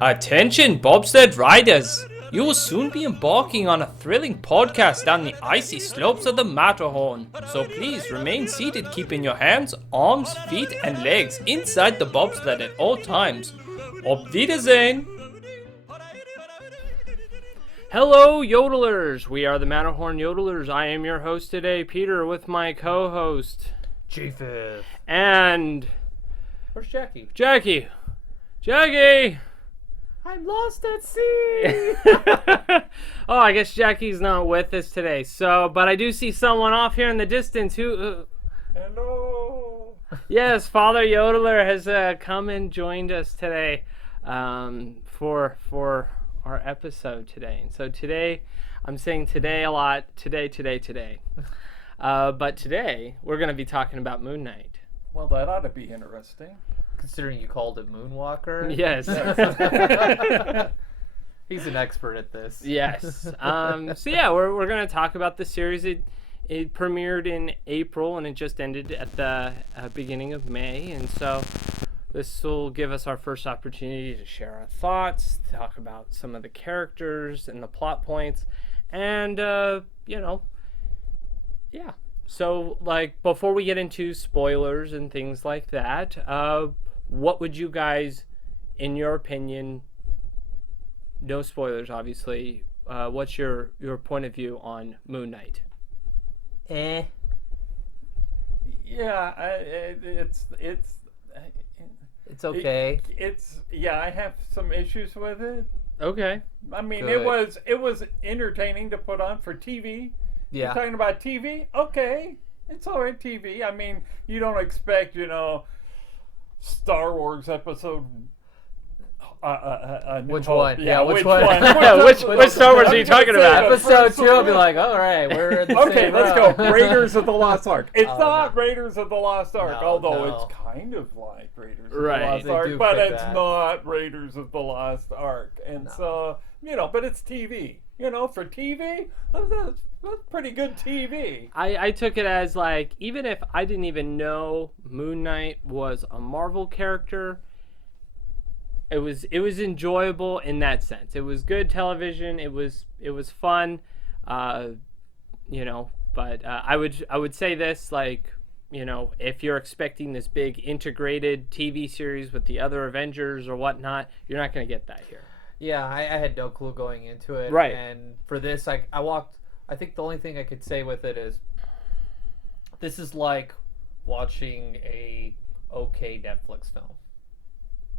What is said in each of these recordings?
Attention, bobsled riders! You will soon be embarking on a thrilling podcast down the icy slopes of the Matterhorn. So please remain seated, keeping your hands, arms, feet, and legs inside the bobsled at all times. Auf Wiedersehen! Hello, yodelers! We are the Matterhorn Yodelers. I am your host today, Peter, with my co-host, Chief. and Where's Jackie? Jackie! Jackie! I'm lost at sea. Oh, I guess Jackie's not with us today. So, but I do see someone off here in the distance who. Hello. Yes, Father Yodeler has come and joined us today for our episode today. And so today, I'm saying today a lot. Today. But today we're going to be talking about Moon Knight. Well, that ought to be interesting. Considering you called it Moonwalker. Yes. He's an expert at this. Yes. So yeah, we're gonna talk about the series. It premiered in April and it just ended at the beginning of May, and so this will give us our first opportunity to share our thoughts, talk about some of the characters and the plot points, and yeah. So like before we get into spoilers and things like that, what would you guys, in your opinion? No spoilers, obviously. What's your point of view on Moon Knight? Eh. Yeah, it's okay. I have some issues with it. Okay. I mean, Good. it was entertaining to put on for TV. Yeah. You're talking about TV? Okay, it's all right. TV. I mean, you don't expect Star Wars episode. Which one? Yeah, which which one? Which Star Wars are you talking about? Episode 2, I'll be like, all right, we're in the Okay, same let's row. go. Raiders of the Lost Ark. It's Oh, not no. Raiders of the Lost Ark, No, although no. it's kind of like Raiders of Right. the Lost They Ark, do but pick it's that. not Raiders of the Lost Ark. And No. so, but it's TV. For TV, that's pretty good TV. I took it as like, even if I didn't even know Moon Knight was a Marvel character, it was enjoyable in that sense. It was good television. It was fun, but I would say this, like, if you're expecting this big integrated TV series with the other Avengers or whatnot, you're not going to get that here. Yeah, I had no clue going into it. Right. And for this, I think the only thing I could say with it is this is like watching a okay Netflix film.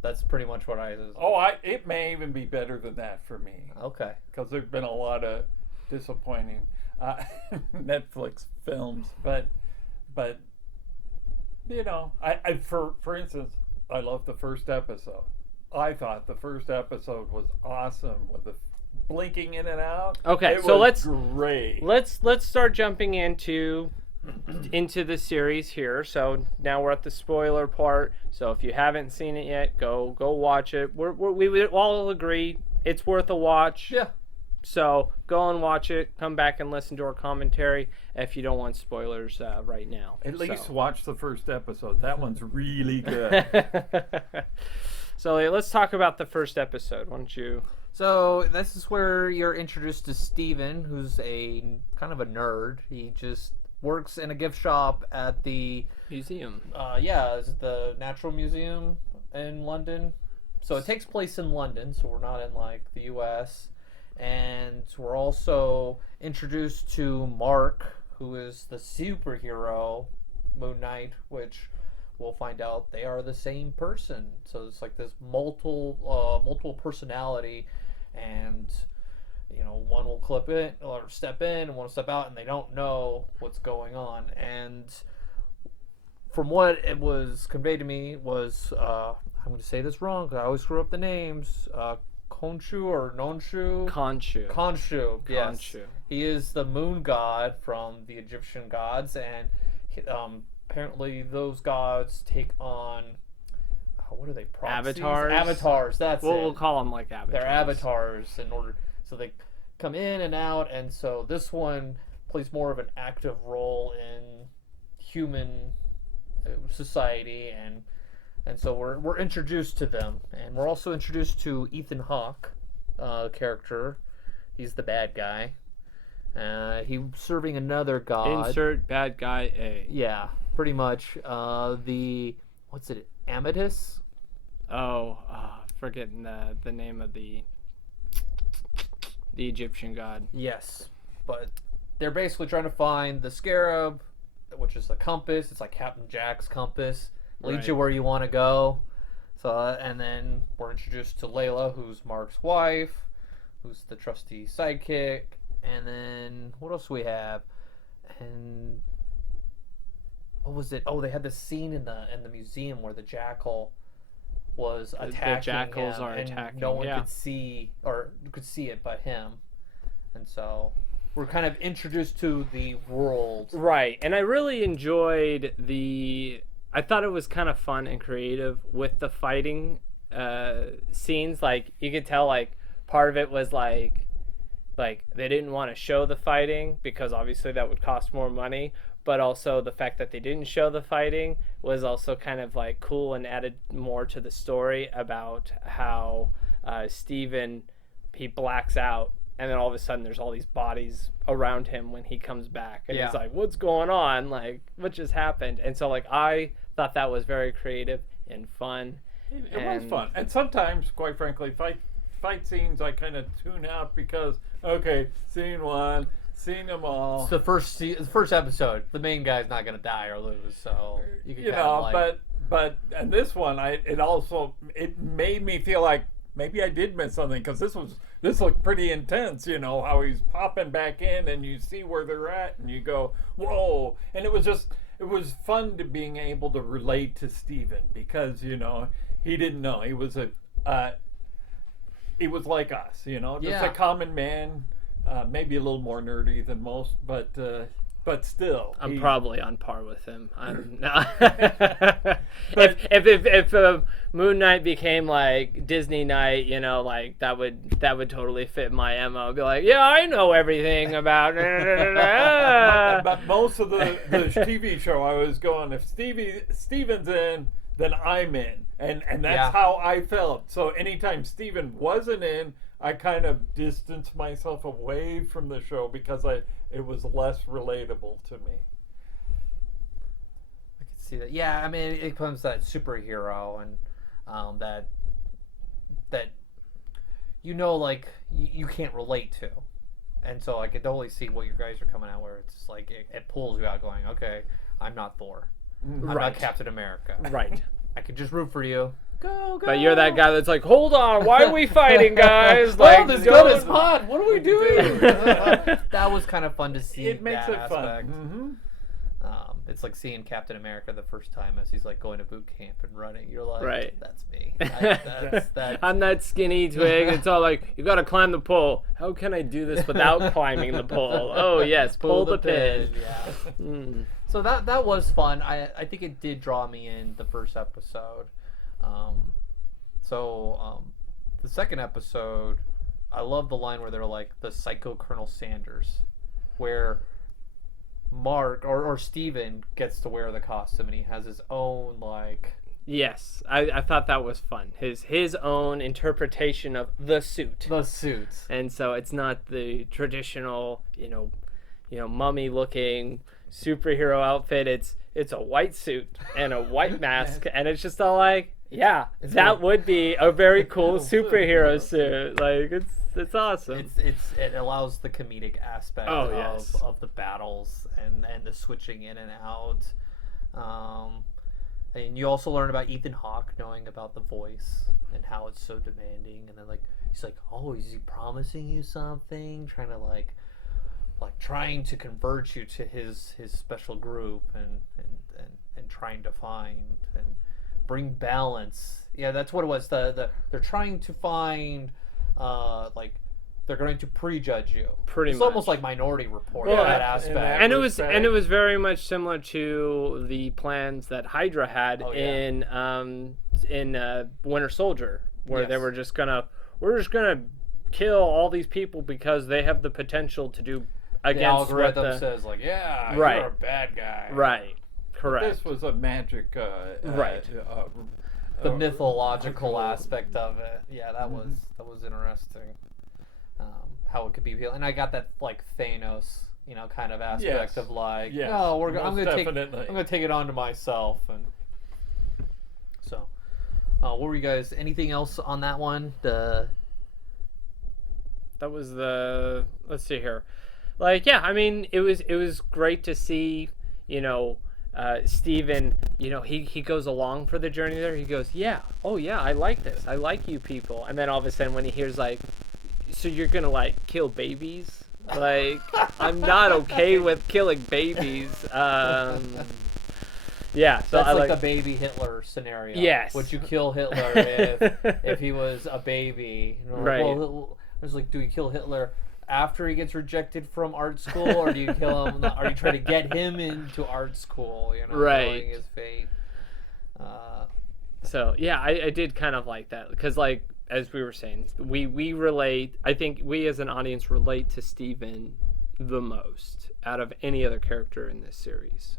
That's pretty much what I. It may even be better than that for me. Okay. Because there've been a lot of disappointing Netflix films, but for instance, I love the first episode. I thought the first episode was awesome with the blinking in and out. Okay, It so was great. Let's start jumping into the series here. So now we're at the spoiler part. So if you haven't seen it yet, go watch it. We all agree it's worth a watch. Yeah. So go and watch it. Come back and listen to our commentary if you don't want spoilers right now. At least watch the first episode. That one's really good. So let's talk about the first episode. Why don't you? So this is where you're introduced to Steven, who's a kind of a nerd. He just works in a gift shop at the Museum. is it the Natural Museum in London? So it takes place in London, so we're not in like the US. And we're also introduced to Mark, who is the superhero Moon Knight, which we'll find out they are the same person. So it's like this multiple personality, and one will clip in or step in, and one will step out, and they don't know what's going on. And from what it was conveyed to me was, I'm going to say this wrong because I always screw up the names. Khonshu or Nonshu? Khonshu. Khonshu, yes. Khonshu. He is the moon god from the Egyptian gods, and apparently those gods take on what are they? Proxies? Avatars. Avatars. That's it. We'll call them like avatars. They're avatars so they come in and out, and so this one plays more of an active role in human society, and And so we're introduced to them, and we're also introduced to Ethan Hawke, character. He's the bad guy. He's serving another god. Insert bad guy A. Yeah, pretty much. What's it? Amatus? Oh, forgetting the name of the Egyptian god. Yes, but they're basically trying to find the scarab, which is a compass. It's like Captain Jack's compass. Leads you Right. where you want to go. So, and then we're introduced to Layla, who's Mark's wife, who's the trusty sidekick. And then what else do we have? And what was it? Oh, they had this scene in the museum where the jackal was attacking jackals him, are and attacking, no one yeah. could see it but him. And so we're kind of introduced to the world. Right, and I really enjoyed I thought it was kind of fun and creative with the fighting scenes. Like, you could tell, like, part of it was like they didn't want to show the fighting because obviously that would cost more money, but also the fact that they didn't show the fighting was also kind of like cool and added more to the story about how Steven, he blacks out, and then all of a sudden there's all these bodies around him when he comes back, and Yeah. he's like, what's going on, like, what just happened? And so, like, I thought that was very creative and fun. It was And- fun, and sometimes, quite frankly, fight scenes I kind of tune out because scene one, seen them all. It's the first episode. The main guy's not gonna die or lose, so you can kind of like. but and this one, it made me feel like maybe I did miss something because this looked pretty intense. You know how he's popping back in, and you see where they're at, and you go, whoa! And it was fun to being able to relate to Steven because he didn't know he was he was like us, just Yeah. a common man, maybe a little more nerdy than most, but still, I'm probably on par with him. I'm not. if Moon Knight became like Disney Knight, like that would totally fit my MO. I'd be like, yeah, I know everything about. but most of the TV show, I was going, if Steven's in, then I'm in, and that's Yeah. how I felt. So anytime Steven wasn't in, I kind of distanced myself away from the show because it was less relatable to me. I can see that. Yeah, I mean, it becomes that superhero and that like you can't relate to, and so I could totally see what you guys are coming out where it's just like it pulls you out, going, okay, I'm not Thor, I'm Right. not Captain America, Right. I could just root for you. Go, go. But you're that guy that's like, hold on, why are we fighting, guys? Oh, this gun is don't- hot. What are we doing? That was kind of fun to see. It makes that it fun. aspect. Mm-hmm. It's like seeing Captain America the first time as he's like going to boot camp and running. You're like, Right. that's me. That's I'm that skinny twig. It's all like, you gotta climb the pole. How can I do this without climbing the pole? Oh yes, pull the pin. Yeah. Mm. So that was fun. I think it did draw me in the first episode. The second episode, I love the line where they're like the psycho Colonel Sanders, where Mark or Steven gets to wear the costume and he has his own like. Yes, I thought that was fun. His own interpretation of the suit. The suits. And so it's not the traditional, mummy looking superhero outfit. It's a white suit and a white mask, and it's just all like, yeah, that would be a very cool superhero suit. Like, it's awesome. It allows the comedic aspect Oh, yes. of the battles and the switching in and out. And you also learn about Ethan Hawke, knowing about the voice and how it's so demanding. And then he's like, oh, is he promising you something? Trying to like trying to convert you to his special group and trying to find and bring balance. Yeah, that's what it was. They're trying to find they're going to prejudge you. Pretty it's much. almost like Minority Report Well, in that and aspect. that- and it was was bad. very much similar to the plans that Hydra had Oh, yeah. in Winter Soldier, where they Yes. were we're just gonna kill all these people because they have the potential to do the against what algorithm says like, yeah, Right. you're a bad guy. right, correct. This was a magic Right. the Oh, mythological okay. aspect of it. Yeah, that was interesting. How it could be appealing, and I got that like Thanos, kind of aspect Yes. of like, Yes, no, I'm most gonna definitely. take it on to myself, and so. What were you guys? Anything else on that one? That was the. Let's see here. Like, yeah, I mean, it was great to see, you know, Steven, he goes along for the journey there. He goes, yeah, oh yeah, I like this. I like you people. And then all of a sudden when he hears like, so you're gonna like kill babies? Like, I'm not okay with killing babies. Yeah, so That's I like like the baby Hitler scenario. Yes. Would you kill Hitler if he was a baby? Right. Well, I was like, do we kill Hitler after he gets rejected from art school, or do you kill him? Are you trying to get him into art school? Right. knowing his fate. So yeah, I did kind of like that because like as we were saying, we relate. I think we as an audience relate to Steven the most out of any other character in this series.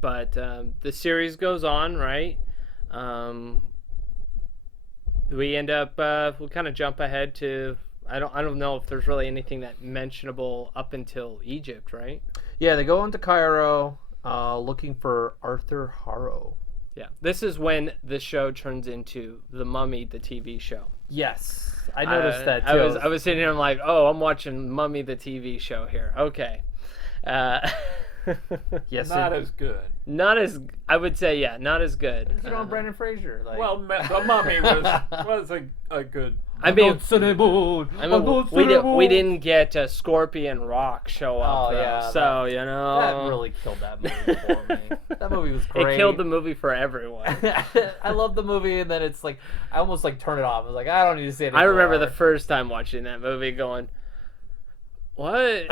But the series goes on, right? We end up we'll kind of jump ahead to I don't know if there's really anything that mentionable up until Egypt, right? Yeah, they go into Cairo looking for Arthur Harrow. Yeah, this is when the show turns into The Mummy, the TV show. Yes, I noticed that too. I was sitting here, I'm like, oh, I'm watching Mummy, the TV show here. Okay. Yes, Not as good. Not as I would say, yeah, not as good. Brendan Fraser. Like, Well, the Mummy was a good. I mean, we we didn't get Scorpion Rock show up, Oh, though, yeah, so that really killed that movie for me. That movie was great. it killed the movie for everyone. I love the movie, and then it's like I almost like turn it off. I was like, I don't need to see it anymore. I remember the first time watching that movie, going, "What?"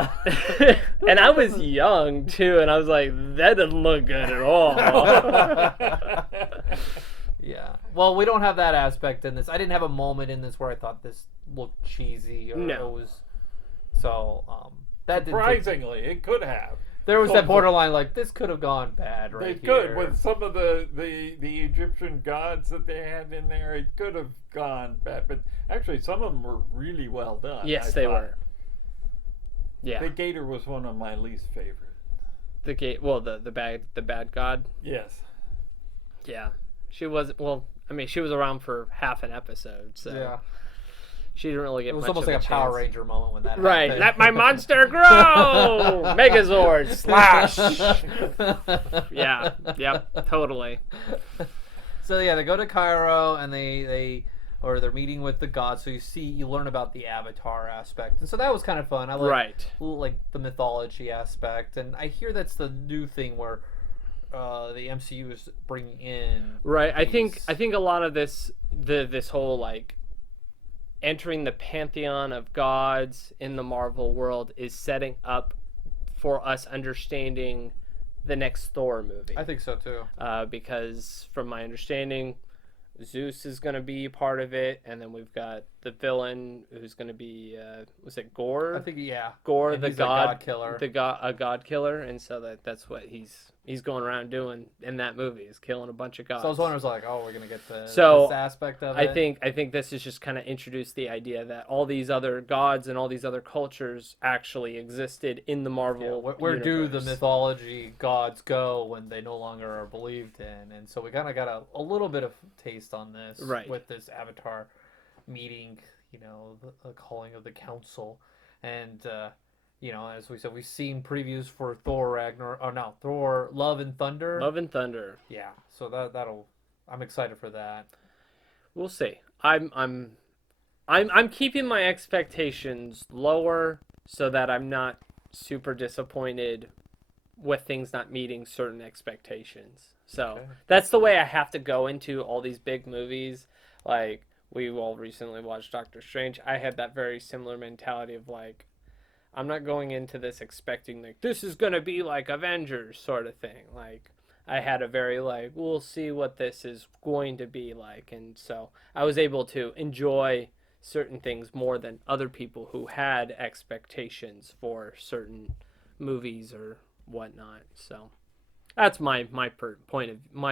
And I was young too, and I was like, "That doesn't look good at all." Yeah. Well, we don't have that aspect in this. I didn't have a moment in this where I thought this looked cheesy or No. it was. So that didn't take- Surprisingly, it could have. there was that borderline like this could have gone bad They right could here. with some of the Egyptian gods that they had in there. It could have gone bad, but actually, some of them were really well done. Yes, I they thought. were. Yeah, The gator was one of my least favorite. the gate. Well, the bad god. Yes. Yeah, she was. Well, I mean, she was around for half an episode, so Yeah. she didn't really get. It was much almost of like a a Power chance. Ranger moment when that Right, happened. let my monster grow! Megazord slash. Yeah, yep, totally. So yeah, they go to Cairo and they're meeting with the gods. So you learn about the Avatar aspect, and so that was kind of fun. I like the mythology aspect, and I hear that's the new thing where the MCU is bringing in. Right, I think these- a lot of this this whole like entering the pantheon of gods in the Marvel world is setting up for us understanding the next Thor movie. I think so too. Because from my understanding, Zeus is going to be part of it, and then we've got the villain who's going to be was it Gore? I think Gore, and the he's a god killer. a god killer, and so that's what he's going around doing in that movie, is killing a bunch of gods. So I was wondering, like, oh, we're gonna get this aspect of I it. think this is just kind of introduced the idea that all these other gods and all these other cultures actually existed in the Marvel. Where do the universe. mythology gods go when they no longer are believed in? And so we kind of got a little bit of taste on this Right. with this Avatar meeting, the calling of the council. And, as we said, we've seen previews for Thor Love and Thunder. Love and Thunder? Yeah, so I'm excited for that. We'll see. I'm keeping my expectations lower so that I'm not super disappointed with things not meeting certain expectations. So Okay. that's the way I have to go into all these big movies. Like, we all recently watched Doctor Strange. I had that very similar mentality of like, I'm not going into this expecting like this is gonna be like Avengers sort of thing. Like, I had a very like, we'll see what this is going to be like, and so I was able to enjoy certain things more than other people who had expectations for certain movies or whatnot. So that's my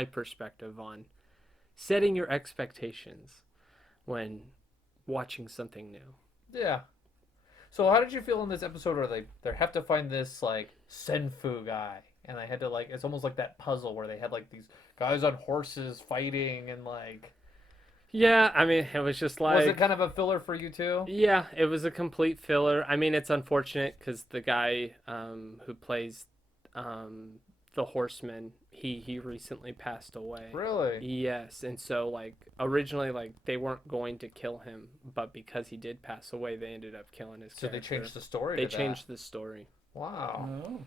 perspective on setting your expectations when watching something new. Yeah. So how did you feel in this episode where they have to find this like Senfu guy, and they had to like, it's almost like that puzzle where they had like these guys on horses fighting, and like, Yeah, I mean, it was just like, was it kind of a filler for you too? yeah, it was a complete filler. I mean, it's unfortunate because the guy who plays the horseman, he recently passed away. Really? Yes, and so like originally like they weren't going to kill him, but because he did pass away, they ended up killing his So character. they changed the story. They to that. changed the story. Wow. Oh.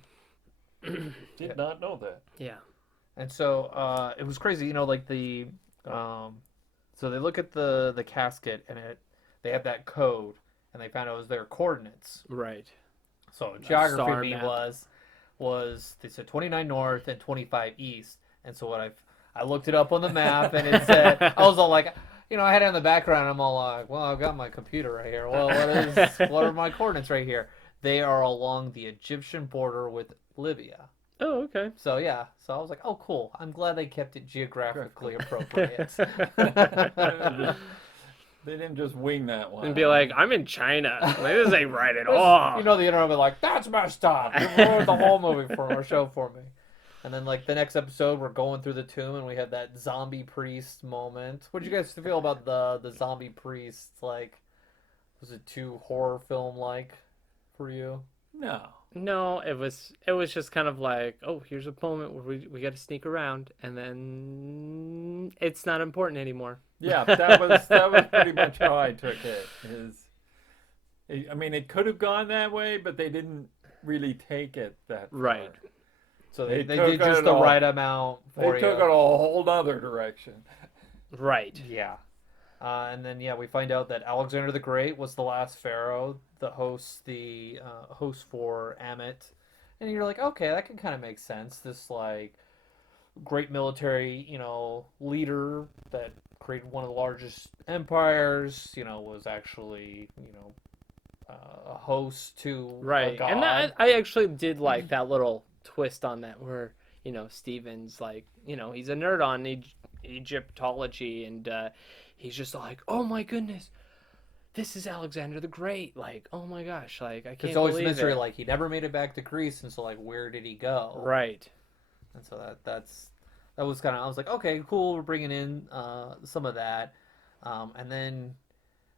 Did not know that. Yeah. And so it was crazy, you know, like the so they look at the casket, and they have that code, and they found out it was their coordinates. Right. So star geography map. was they said 29 north and 25 east, and so I looked it up on the map, and it said, I was all like, you know, I had it in the background. I'm all like, well, I've got my computer right here. Well, what are my coordinates right here? They are along the Egyptian border with Libya. Oh, okay. So yeah, so I was like, oh, cool. I'm glad they kept it geographically appropriate. They didn't just wing that one. And be like, I'm in China. Like, this ain't right at all. You know, the internet will be like, that's messed up. You ruined the whole movie for our show for me. And then, like, the next episode, we're going through the tomb, and we had that zombie priest moment. What did you guys feel about the zombie priest? Like, was it too horror film-like for you? No. No, it was just kind of like, oh, here's a moment where we got to sneak around, and then it's not important anymore. Yeah, that was pretty much how I took it. I mean, it could have gone that way, but they didn't really take it that far. Right. So they They took did just it the all- right amount for They you. took it a whole other direction. Right. Yeah. And then we find out that Alexander the Great was the last pharaoh, the host for Ammit, and you're like, okay, that can kind of make sense. This like great military, leader that created one of the largest empires, was actually, a host to Right. a god. And I actually did like that little twist on that where, Steven's like, he's a nerd on Egyptology, and he's just like, oh my goodness, this is Alexander the Great. Like, oh my gosh, like, I can't It's always a believe mystery, it. like he never made it back to Greece, and so like where did he go? Right. And so that was kind of, I was like, okay, cool, we're bringing in some of that, and then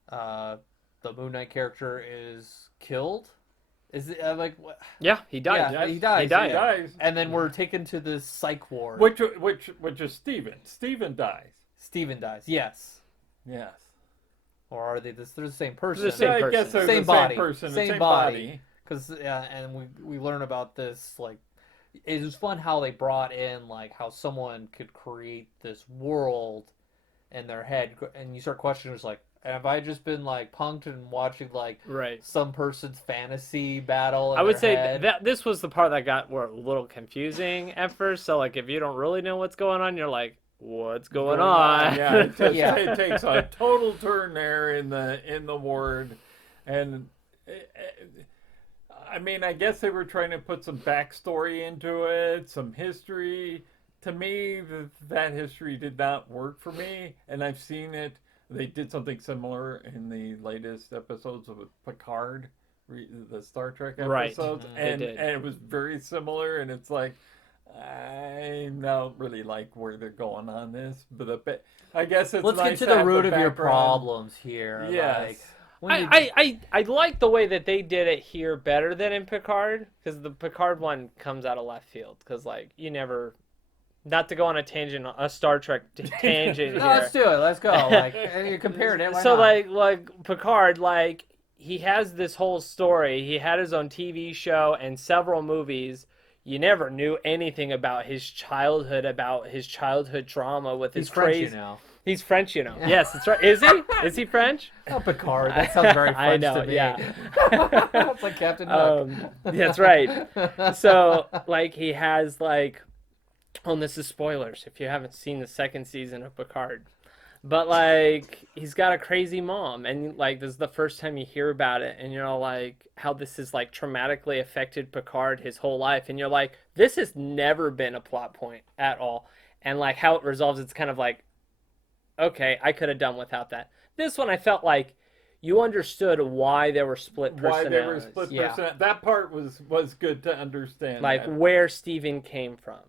the Moon Knight character is killed. Is it like what? Yeah, he died. Yeah, he dies. He died. He dies. And then we're taken to the psych ward. Which is Steven. Steven dies. Steven dies. Yes. Yes. Or are they? They're the same person. The same I person. guess they're Same the body. same person, Same the same body. body. Because and we learn about this, like, it was fun how they brought in like how someone could create this world in their head, and you start questioning, it's like, have I just been like punked and watching like Right. some person's fantasy battle? In I would their say head? that this was the part that got a little confusing at first. So like, if you don't really know what's going on, you're like, what's going on? Yeah, it, just, Yeah. it takes a total turn there in the ward, and I mean, I guess they were trying to put some backstory into it, some history. To me, that history did not work for me, and I've seen it. They did something similar in the latest episodes of Picard, the Star Trek Right. episodes, Mhm. They and did. it was very similar. And it's like, I don't really like where they're going on this, but I guess it's Let's nice get to to the have root of your background. problems here. Yes. Like, when you- I like the way that they did it here better than in Picard, because the Picard one comes out of left field. Because like you never, not to go on a tangent, a Star Trek tangent No, here. let's do it. Let's go. Like, and you compared it. Why So not? like Picard, like he has this whole story. He had his own TV show and several movies. You never knew anything about his childhood trauma with He's his French, crazy. you know. He's French, you know. Yes, that's right. Is he? Is he French? Oh, Picard. That sounds very I French know, to me. yeah. It's like Captain Hook. That's right. So like he has like, oh, and this is spoilers if you haven't seen the second season of Picard. But like he's got a crazy mom, and like this is the first time you hear about it, and you're like how this has like traumatically affected Picard his whole life, and you're like, this has never been a plot point at all, and like how it resolves, it's kind of like, okay, I could have done without that. This one, I felt like you understood why there were split Why personalities. they were split Yeah. percent. That part was good to understand. Like that. where Steven came from.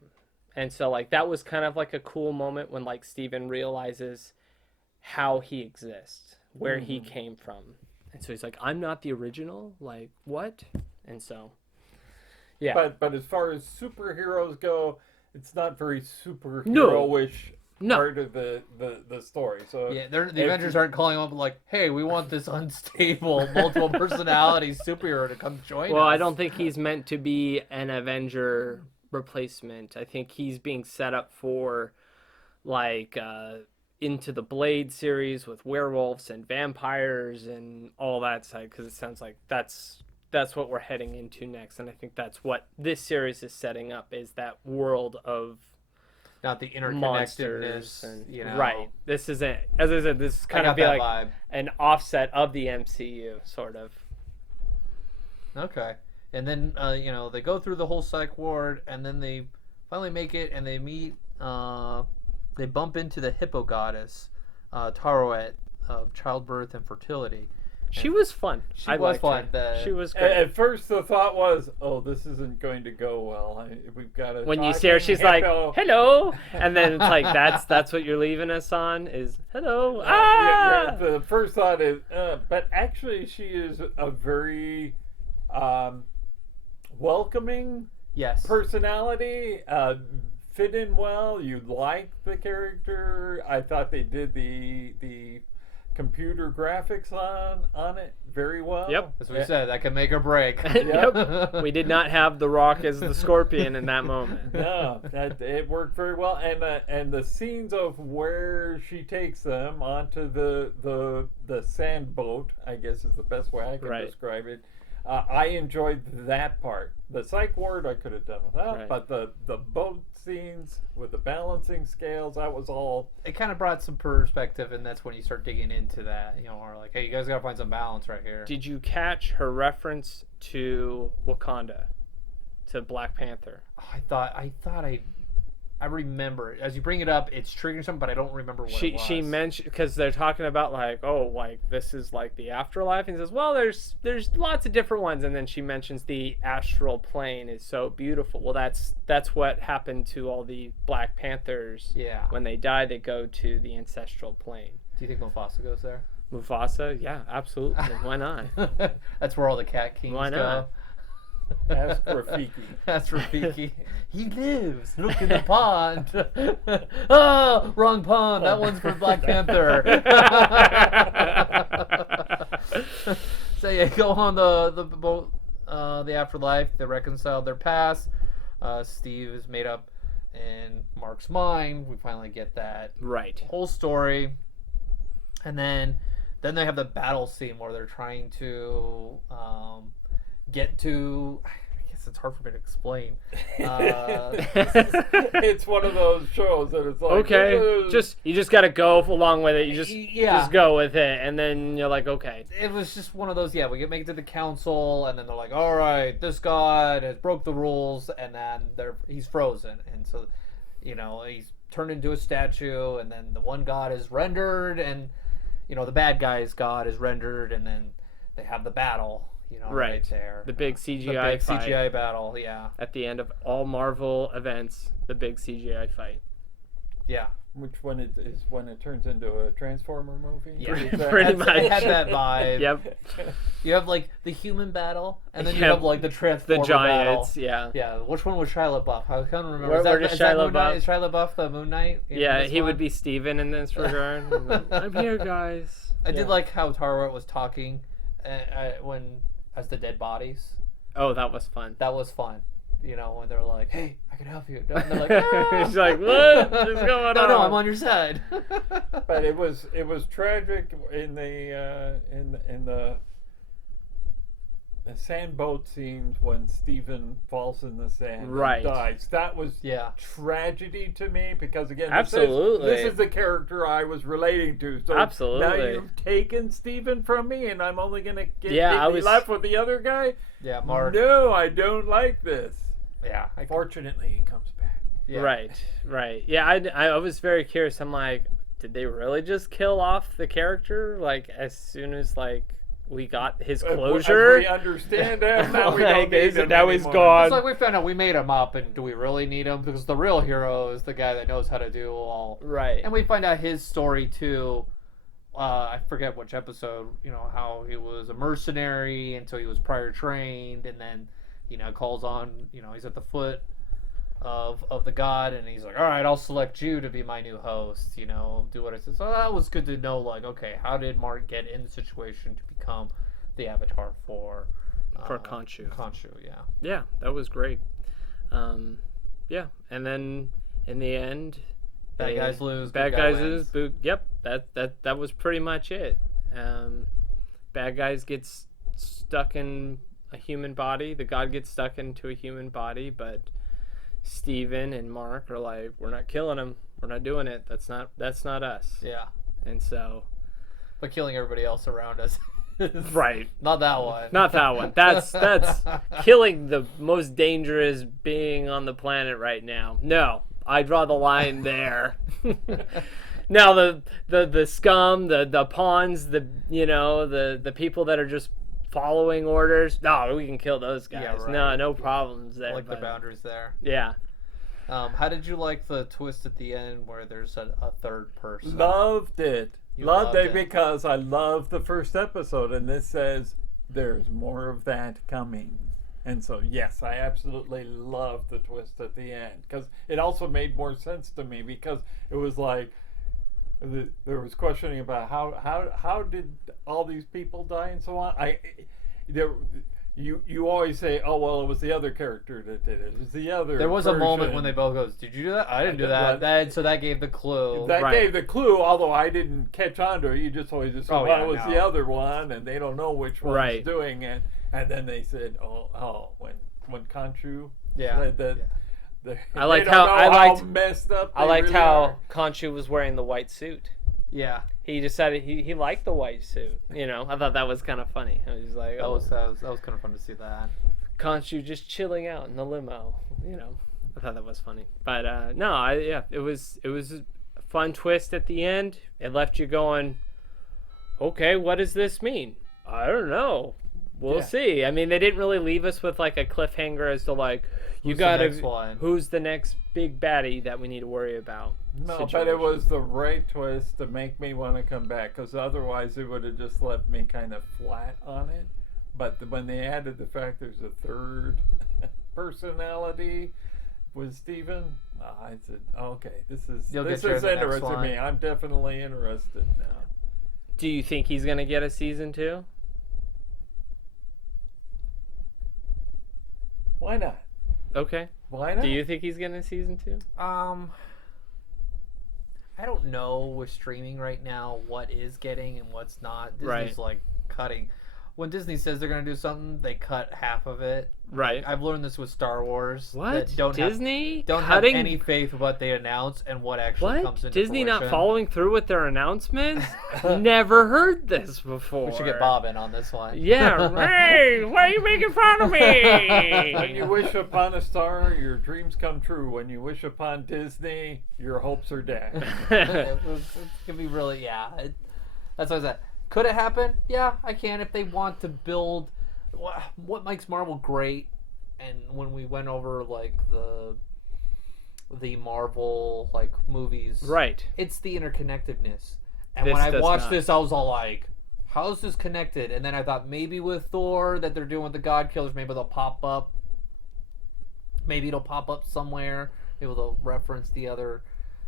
And so like that was kind of like a cool moment when like Steven realizes how he exists, where he came from. And so he's like, I'm not the original? Like, what? And so yeah. But as far as superheroes go, it's not very superhero-ish No. part of the story. So Yeah, the Avengers aren't calling up like, "Hey, we want this unstable, multiple personality superhero to come join us." Well, I don't think he's meant to be an Avenger replacement. I think he's being set up for like into the Blade series with werewolves and vampires and all that side, because it sounds like that's what we're heading into next, and I think that's what this series is setting up, is that world of not the monsters interconnectedness. and You know, right. This isn't, as I said, this is I kind got of be that like vibe. an offset of the MCU, sort of. Okay. And then, they go through the whole psych ward, and then they finally make it, and they meet, they bump into the hippo goddess, Taroet, of childbirth and fertility. She was fun. I was liked fun. her. She was At, great. at first, the thought was, "Oh, this isn't going to go well. We've got to." When you see her, she's like, "Hello," and then it's like that's what you're leaving us on is hello. Ah! The first thought is, but actually, she is a very welcoming Yes. personality. Fit in well. You like the character. I thought they did the computer graphics on it very well. Yep. As we said, that can make or break. Yep. We did not have The Rock as the Scorpion in that moment. No, it worked very well, and the scenes of where she takes them onto the sand boat, I guess is the best way I can Right. describe it. I enjoyed that part. The psych ward I could have done without, Right. but the boat scenes with the balancing scales, that was all. It kind of brought some perspective, and that's when you start digging into that. Or like, hey, you guys got to find some balance right here. Did you catch her reference to Wakanda, to Black Panther? I remember it. As you bring it up, it's triggering something, but I don't remember what it was. She mentioned, because they're talking about like, oh, like this is like the afterlife, and says, well, there's lots of different ones, and then she mentions the astral plane is so beautiful. Well, that's what happened to all the Black Panthers. Yeah. When they die, they go to the ancestral plane. Do you think Mufasa goes there? Mufasa, yeah, absolutely. Why not? That's where all the cat kings Why go. not? Ask Rafiki. That's Rafiki. He lives. Look in the pond. Oh, wrong pond. That one's for Black Panther. So yeah, go on the boat, the afterlife. They reconciled their past. Steve is made up in Mark's mind. We finally get that Right. whole story, and then they have the battle scene where they're trying to get to. I guess it's hard for me to explain. It's one of those shows that it's like, Okay, you just gotta go along with it. You Yeah. just go with it, and then you're like, okay. It was just one of those. Yeah, we make it to the council, and then they're like, "All right, this god has broke the rules," and then he's frozen, and so, he's turned into a statue, and then the one god is rendered, and the bad guy's god is rendered, and then they have the battle. Right there. The big CGI big fight. CGI battle. Yeah. At the end of all Marvel events, the big CGI fight. Yeah. Which one is when it turns into a Transformer movie? Yeah. Is that- Pretty It much. had that vibe. Yep. You have like the human battle, and then you Yep. have like the Transformer The Giants, battle. yeah. Yeah, which one was Shia LaBeouf? I can't remember. Where does is that Shia Moon Knight? LaBeouf- Is Shia LaBeouf the Moon Knight? in Yeah, this he one? would be Steven in this regard. I'm here, guys. I did Yeah. like how Tara was talking as the dead bodies. Oh, that was fun. That was fun. When they're like, "Hey, I can help you," and they're like, "Ah!" She's like, what is going on? No, I'm on your side. But it was tragic in the sand boat scenes when Stephen falls in the sand Right. and dies. That was Yeah. tragedy to me because again, Absolutely. this is the character I was relating to. So now Absolutely. you've taken Stephen from me, and I'm only gonna be left with the other guy. Yeah, Mark. No, I don't like this. Yeah, Fortunately, he comes back. yeah. Right. Yeah, I was very curious. I'm like, did they really just kill off the character like as soon as like we got his closure? As we understand him, now we Like, don't need him now he's anymore. gone. It's like we found out we made him up, and do we really need him? Because the real hero is the guy that knows how to do all. Right. And we find out his story too. I forget which episode. You know how he was a mercenary until he was prior trained, and then calls on. He's at the foot of the god, and he's like, all right, I'll select you to be my new host. Do what I said. So that was good to know. Like, okay, how did Mark get in the situation to become the avatar for Khonshu? Khonshu, yeah. Yeah, that was great. Yeah, and then in the end, Bad guys lose. Bad good guy guys wins. lose. Yep, that was pretty much it. Bad guys gets stuck in a human body. The god gets stuck into a human body, but Steven and Mark are like, we're not killing him. We're not doing it. That's not us. Yeah, And so, but killing everybody else around us. right. Not that one. Not that one. That's killing the most dangerous being on the planet right now. No, I draw the line there. Now the scum, the pawns, the people that are just following orders. No, we can kill those guys. Yeah, right. No problems there. Like the but- boundaries there. Yeah. How did you like the twist at the end where there's a third person? Loved it. You Loved loved it it. because I loved the first episode, and this says there's more of that coming. And so, yes, I absolutely loved the twist at the end because it also made more sense to me because it was like there was questioning about how did all these people die and so on. You always say, oh well, it was the other character that did it. It was the other. There was a moment version. when they both goes, "Did you do that? I didn't do Well, that." So that gave the clue. That Right. gave the clue, although I didn't catch on to it. You just always assume, Oh, oh, yeah, it was no. the other one, and they don't know which one's Right. doing it. And then they said, when Khonshu Yeah. said that, I liked they don't how- know I liked- how messed up. I they liked really how are. Khonshu was wearing the white suit. Yeah, He decided he liked the white suit. I thought that was kind of funny. I was like, that oh, was kind of fun to see that. Khonshu just chilling out in the limo. I thought that was funny. But it was a fun twist at the end. It left you going, okay, what does this mean? I don't know. We'll Yeah. see. I mean, they didn't really leave us with like a cliffhanger as to like, Who's the next one? who's the next big baddie that we need to worry about. No, but situation. it was the right twist to make me want to come back, because otherwise it would have just left me kind of flat on it. But when they added the fact there's a third personality with Steven, I said, okay, this is You'll get your next interesting to one. me. I'm definitely interested now. Do you think he's gonna get a season 2? Why not? Okay. Why not? Do you think he's getting a season 2? I don't know with streaming right now what is getting and what's not. Disney's Right. like cutting. When Disney says they're gonna do something, they cut half of it. Right. I've learned this with Star Wars. What? That don't Disney don't cutting? have any faith with what they announce and what actually comes What? into Disney not fruition. following through with their announcements? Never heard this before. We should get Bob in on this one. Yeah, hey, why are you making fun of When you me? wish upon a star, your dreams come true. When you wish upon Disney, your hopes are dashed. It could be really, that's what I said. Could it happen? Yeah, I can if they want to build what makes Marvel great. And when we went over like the Marvel like movies, Right. it's the interconnectedness. And This when I does watched not. this, I was all like, "How is this connected?" And then I thought maybe with Thor that they're doing with the God Killers, maybe they'll pop up. Maybe it'll pop up somewhere. Maybe they'll reference the other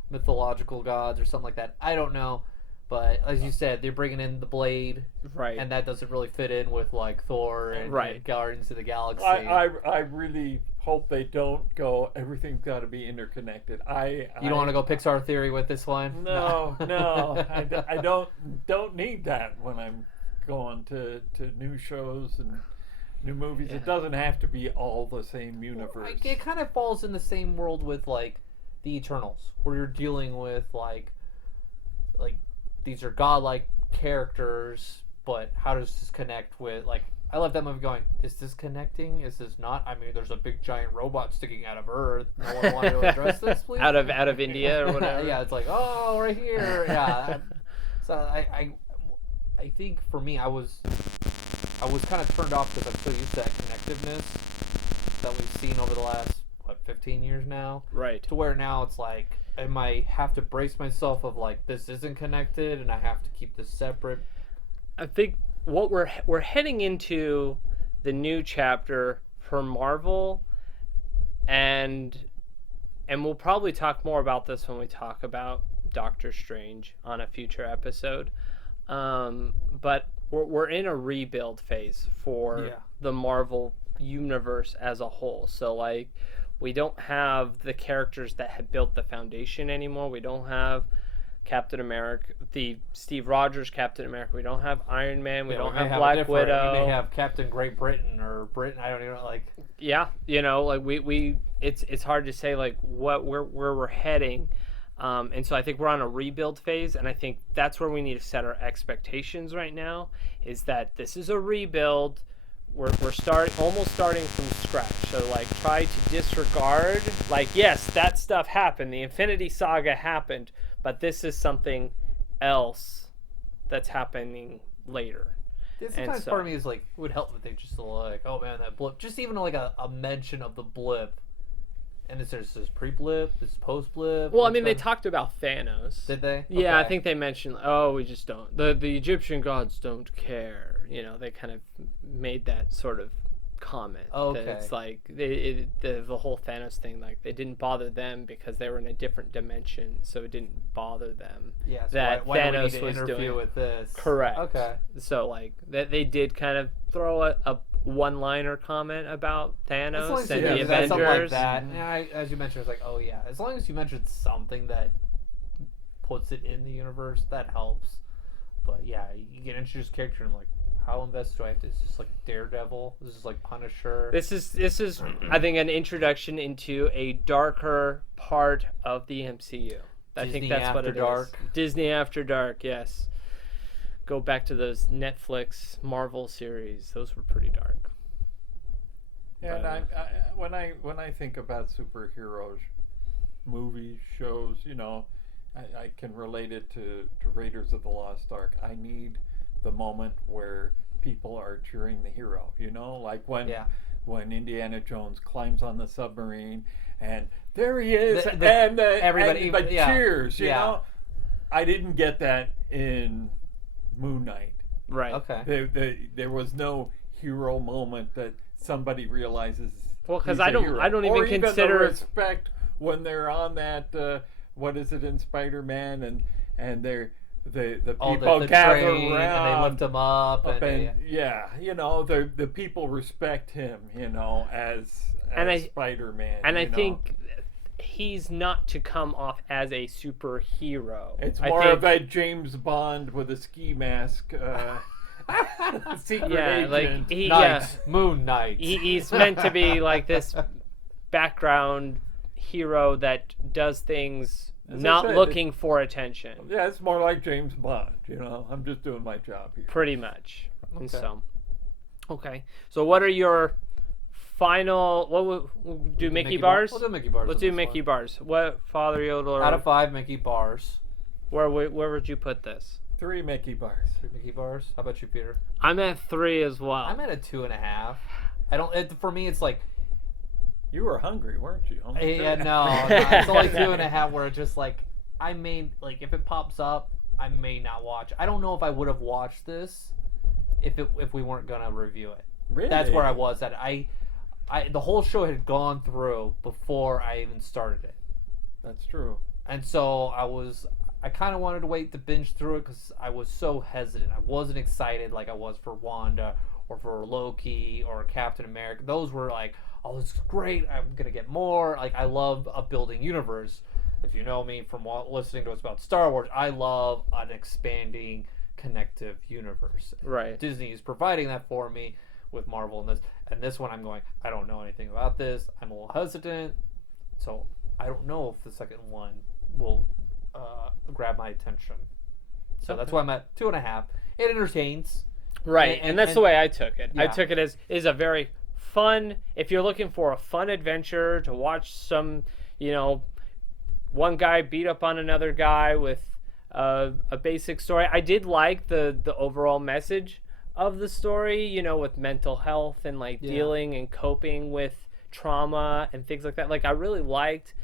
mythological gods or something like that. I don't know. But as you said, they're bringing in the Blade, Right. and that doesn't really fit in with like Thor and, Right. and Guardians of the Galaxy. I really hope they don't go, everything's got to be interconnected. You don't want to go Pixar theory with this one? No, I don't need that when I'm going to new shows and new movies. It doesn't have to be all the same universe. It kind of falls in the same world with like the Eternals, where you're dealing with like these are godlike characters, but how does this connect with like I left that movie going, is this connecting? Is this not? I mean, there's a big giant robot sticking out of Earth. No one wanted to address this, please? out of India or whatever. Yeah, it's like, oh, right here. Yeah. So I think for me, I was kind of turned off because I'm so used to that connectiveness that we've seen over the last 15 years now. Right. To where now it's like, I might have to brace myself of like, this isn't connected, and I have to keep this separate. I think what we're heading into the new chapter for Marvel, and we'll probably talk more about this when we talk about Doctor Strange on a future episode. But we're in a rebuild phase for the Marvel universe as a whole. So like, we don't have the characters that had built the foundation anymore. We don't have Captain America, the Steve Rogers Captain America. We don't have Iron Man. We don't have Black Widow. We may have Captain Great Britain or Britain. I don't even know. Like, yeah, you know, like we it's hard to say like where we're heading. And so I think we're on a rebuild phase, and I think that's where we need to set our expectations right now. Is that this is a rebuild. We're almost starting from scratch. So like, try to disregard, like, yes, that stuff happened. The Infinity Saga happened, but this is something else that's happening later. Sometimes part of me is like, it would help if they just like, oh man, that blip, just even like a mention of the blip. And is there this pre-blip, this post-blip? Well, I mean, they talked about Thanos. Did they? Yeah, Okay. I think they mentioned, oh, we just don't. The Egyptian gods don't care. You know, they kind of made that sort of comment. Okay. That it's like, the whole Thanos thing, like, it didn't bother them because they were in a different dimension, so it didn't bother them. Yeah, so that why do we Thanos need to was interfere doing with this? Correct. Okay. So, like, that they did kind of throw a one-liner comment about As long Thanos as and you the do that, something like Avengers. that. Yeah, as you mentioned, it's like, oh yeah, as long as you mentioned something that puts it in the universe, that helps. But yeah, you get introduced character, and I'm like, how invested do I have to? Is this like Daredevil? This is like Punisher. This is I think an introduction into a darker part of the MCU. I think Disney that's what After it Dark. is. Disney After Dark, yes. Go back to those Netflix Marvel series; those were pretty dark. Yeah, and when I think about superheroes, movies, shows, you know, I can relate it to Raiders of the Lost Ark. I need the moment where people are cheering the hero, you know, like when Indiana Jones climbs on the submarine and there he is, everybody cheers, you know. I didn't get that in Moon Knight. Right. Okay. There was no hero moment that somebody realizes. Well, because he's I a don't hero. even or consider the respect when they're on that. What is it in Spider-Man and they're the people the gather train, around and they lift him up and you know, the people respect him, you know, as Spider-Man. And I think he's not to come off as a superhero. It's more of a James Bond with a ski mask. Secret agent. Like Moon Knight. He's meant to be like this background hero that does things not looking for attention. Yeah, it's more like James Bond. You know, I'm just doing my job here. Pretty much. Okay. And so, so what are your final? We'll do Mickey bars. We'll do Mickey bars. Let's do Mickey bars. What, Father Yoda? Out of 5 Mickey bars. Where would you put this? 3 Mickey bars. 3 Mickey bars. How about you, Peter? I'm at 3 as well. I'm at a 2.5. I don't. For me, it's like. You were hungry, weren't you? Yeah, no, it's only 2.5. Where it's just like I may like if it pops up, I may not watch. I don't know if I would have watched this if we weren't gonna review it. Really? That's where I was at. I the whole show had gone through before I even started it. That's true. And so I kind of wanted to wait to binge through it because I was so hesitant. I wasn't excited like I was for Wanda or for Loki or Captain America. Those were like, oh, this is great. I'm going to get more. Like, I love a building universe. If you know me from listening to us about Star Wars, I love an expanding, connective universe. Right. Disney is providing that for me with Marvel and this. And this one I'm going, I don't know anything about this. I'm a little hesitant. So I don't know if the second one will grab my attention. So that's why I'm at 2.5. It entertains. Right, and that's the way I took it. I Yeah. took it as is a very fun. If you're looking for a fun adventure to watch some, one guy beat up on another guy with a basic story. I did like the overall message of the story. With mental health and like dealing and coping with trauma and things like that. Like I really liked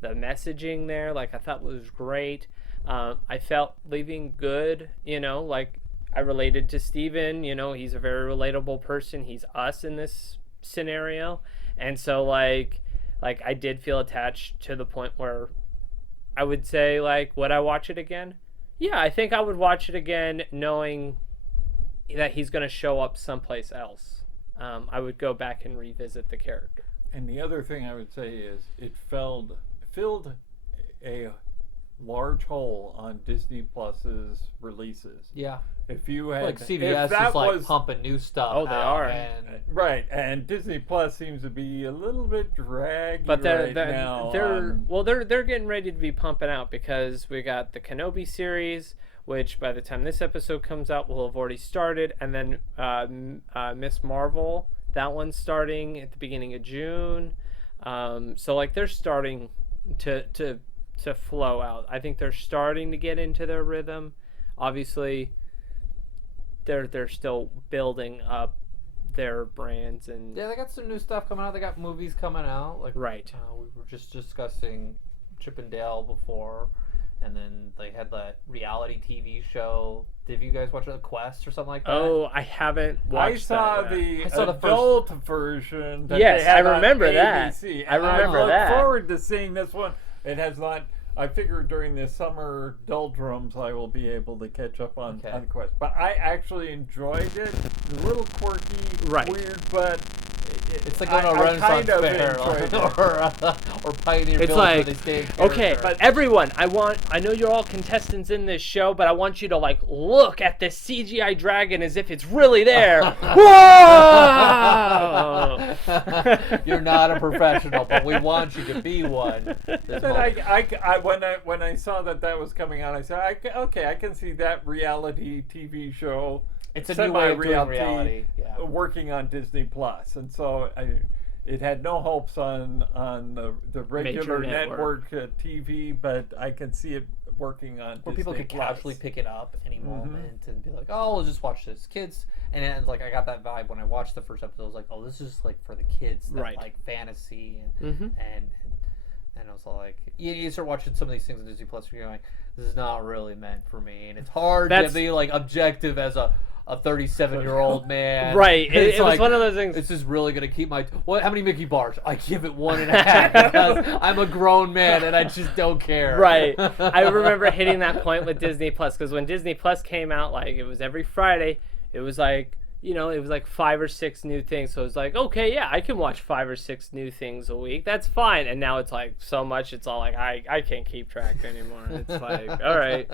the messaging there. Like I thought was great. I felt leaving good. Like. I related to Steven, he's a very relatable person. He's us in this scenario. And so like I did feel attached to the point where I would say like, would I watch it again? Yeah, I think I would watch it again knowing that he's going to show up someplace else. I would go back and revisit the character. And the other thing I would say is it filled a large hole on Disney Plus's releases. Yeah. If you had, Like CBS if that is like was, pumping new stuff. Oh, they out, are. And right, and Disney Plus seems to be a little bit draggy But they're now. they're getting ready to be pumping out because we got the Kenobi series, which by the time this episode comes out will have already started, and then Miss Marvel, that one's starting at the beginning of June. So like they're starting to flow out. I think they're starting to get into their rhythm. Obviously, they're still building up their brands and yeah, they got some new stuff coming out. They got movies coming out. Like right. We were just discussing Chip and Dale before, and then they had that reality TV show. Did you guys watch The Quest or something like that? Oh, I haven't watched I that yet. saw the adult version. That Yes, they had I remember on that. ABC. I remember I look that. forward to seeing this one. It has not. I figured during the summer doldrums I will be able to catch up on Okay. on Quest. But I actually enjoyed it. It's a little quirky, Right. weird, but It's like going to a I Renaissance kind of fair enjoyed it. or Pioneer It's Village where like, they stay in okay, character. everyone, I know you're all contestants in this show, but I want you to like look at this CGI dragon as if it's really there. Whoa! You're not a professional, but we want you to be one. This But moment. when I saw that was coming out, I said, I can see that reality TV show. It's a new way of doing semi-reality, reality. Yeah. working on Disney Plus, and so it had no hopes on the regular Major network. network TV, but I can see it working on Where Disney people could Plus. casually pick it up any moment and be like, "Oh, we'll just watch this." Kids, and then, like I got that vibe when I watched the first episode. I was like, "Oh, this is like for the kids that Right. like fantasy Mhm. and I was like, you start watching some of these things on Disney Plus, and you're like, this is not really meant for me, and it's hard That's- to be like objective as a 37-year-old man. Right. It It's was like, one of those things. This is really gonna keep my what? How many Mickey bars? I give it 1.5 because I'm a grown man and I just don't care. Right. I remember hitting that point with Disney Plus because when Disney Plus came out, like it was every Friday. It was like it was like 5 or 6 new things. So it was like, okay, yeah, I can watch 5 or 6 new things a week. That's fine. And now it's like so much. It's all like I can't keep track anymore. It's like all right.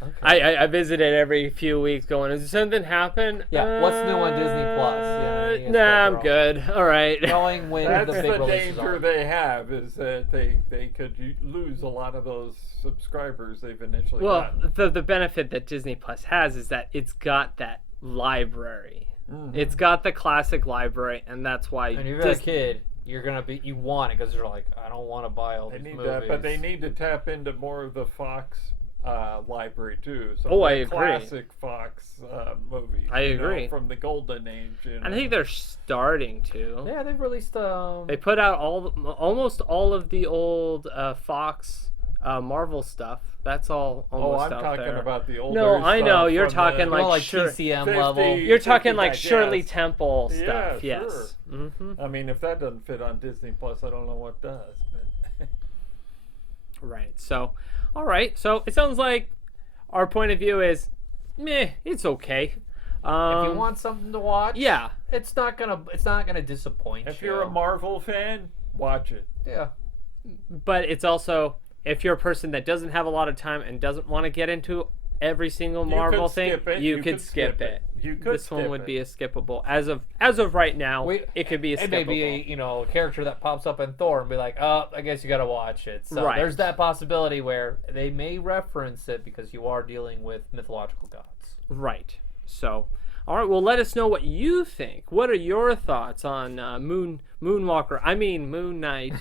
Okay. I visit it every few weeks, going, "Is something happen?" Yeah, what's new on Disney Plus? Yeah, you guys nah, go I'm for good. All right. Knowing when That's the big the releases danger are. they have, is that they could lose a lot of those subscribers they've initially Well, gotten. the benefit that Disney Plus has is that it's got that library. Mhm. It's got the classic library, and that's why And you're a kid, you're gonna be you want it because you're like, I don't want to buy all They these need movies. that, but they need to tap into more of the Fox library too. So Oh, the I agree. Classic Fox movies. I you know, agree. from the golden age. You know. I think they're starting to. Yeah, they've released. They put out almost all of the old Fox Marvel stuff. That's all Oh, almost I'm out talking there. about the older No, I know stuff you're from talking the more like Shir- TCM 50. level. You're talking 50 like back, Shirley yes. Temple Yeah, stuff. sure. Yes. Mm-hmm. I mean, if that doesn't fit on Disney Plus, I don't know what does. But Right. So, all right. So it sounds like our point of view is, meh, it's okay. If you want something to watch, yeah. it's not gonna disappoint if you. you're a Marvel fan, watch it. yeah, But it's also, if you're a person that doesn't have a lot of time and doesn't want to get into every single You Marvel could thing, skip it. you could skip it. You could This one skip would it. be a skippable. As of right now, it could be a It skippable. may be a character that pops up in Thor and be like, oh, I guess you gotta watch it. So Right. there's that possibility where they may reference it because you are dealing with mythological gods. Right. So, all right, well, let us know what you think. What are your thoughts on Moonwalker? I mean, Moon Knight.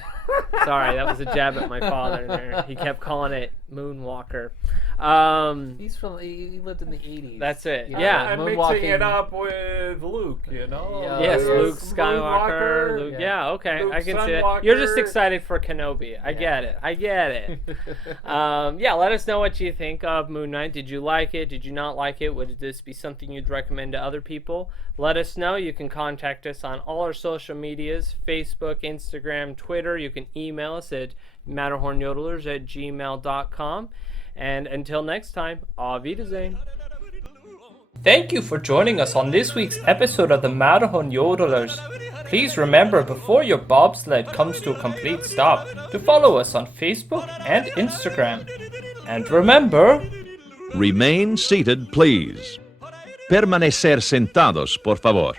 Sorry, that was a jab at my father there. He kept calling it Moonwalker. He lived in the 80s. That's it. You know, Yeah. I'm mixing it up with Luke, you know? Yeah. Yes, Yes, Luke Skywalker. Luke, yeah, okay, Luke I can see it. Skywalker. You're just excited for Kenobi. I get it. Yeah, let us know what you think of Moon Knight. Did you like it? Did you not like it? Would this be something you'd recommend to other people? Let us know. You can contact us on all our social medias, Facebook, Instagram, Twitter. You can email us at matterhornyodelers@gmail.com. And until next time, auf Wiedersehen. Thank you for joining us on this week's episode of the Matterhorn Yodelers. Please remember, before your bobsled comes to a complete stop, to follow us on Facebook and Instagram. And remember... Remain seated, please. Permanecer sentados, por favor.